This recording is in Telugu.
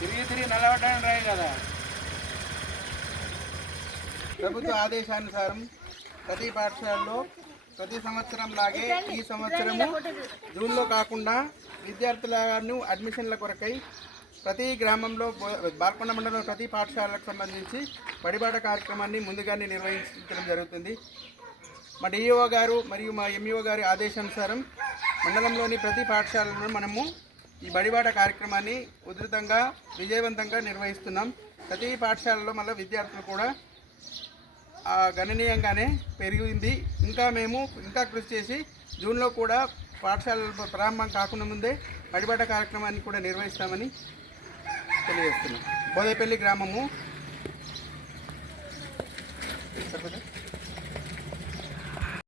తిరిగి తిరిగి నలవటానికి రాయి కదా. ప్రభుత్వ ఆదేశానుసారం ప్రతి పాఠశాలలో ప్రతి సంవత్సరం లాగే ఈ సంవత్సరము జూన్లో కాకుండా విద్యార్థులను అడ్మిషన్ల కొరకై ప్రతి గ్రామంలో బాల్కొండ మండలంలో ప్రతి పాఠశాలకు సంబంధించి పడిబాట కార్యక్రమాన్ని ముందుగానే నిర్వహించడం జరుగుతుంది. మా డిఈఓ గారు మరియు మా ఎంఈఓ గారి ఆదేశానుసారం మండలంలోని ప్రతి పాఠశాలను మనము ఈ బడిబాట కార్యక్రమాన్ని ఉధృతంగా విజయవంతంగా నిర్వహిస్తున్నాం. ప్రతి పాఠశాలలో మళ్ళీ విద్యార్థులు కూడా గణనీయంగానే పెరిగింది. ఇంకా మేము ఇంకా కృషి చేసి జూన్లో కూడా పాఠశాలలు ప్రారంభం కాకుండా ముందే బడిబాట కార్యక్రమాన్ని కూడా నిర్వహిస్తామని తెలియజేస్తున్నాం. బోదేపల్లి గ్రామము.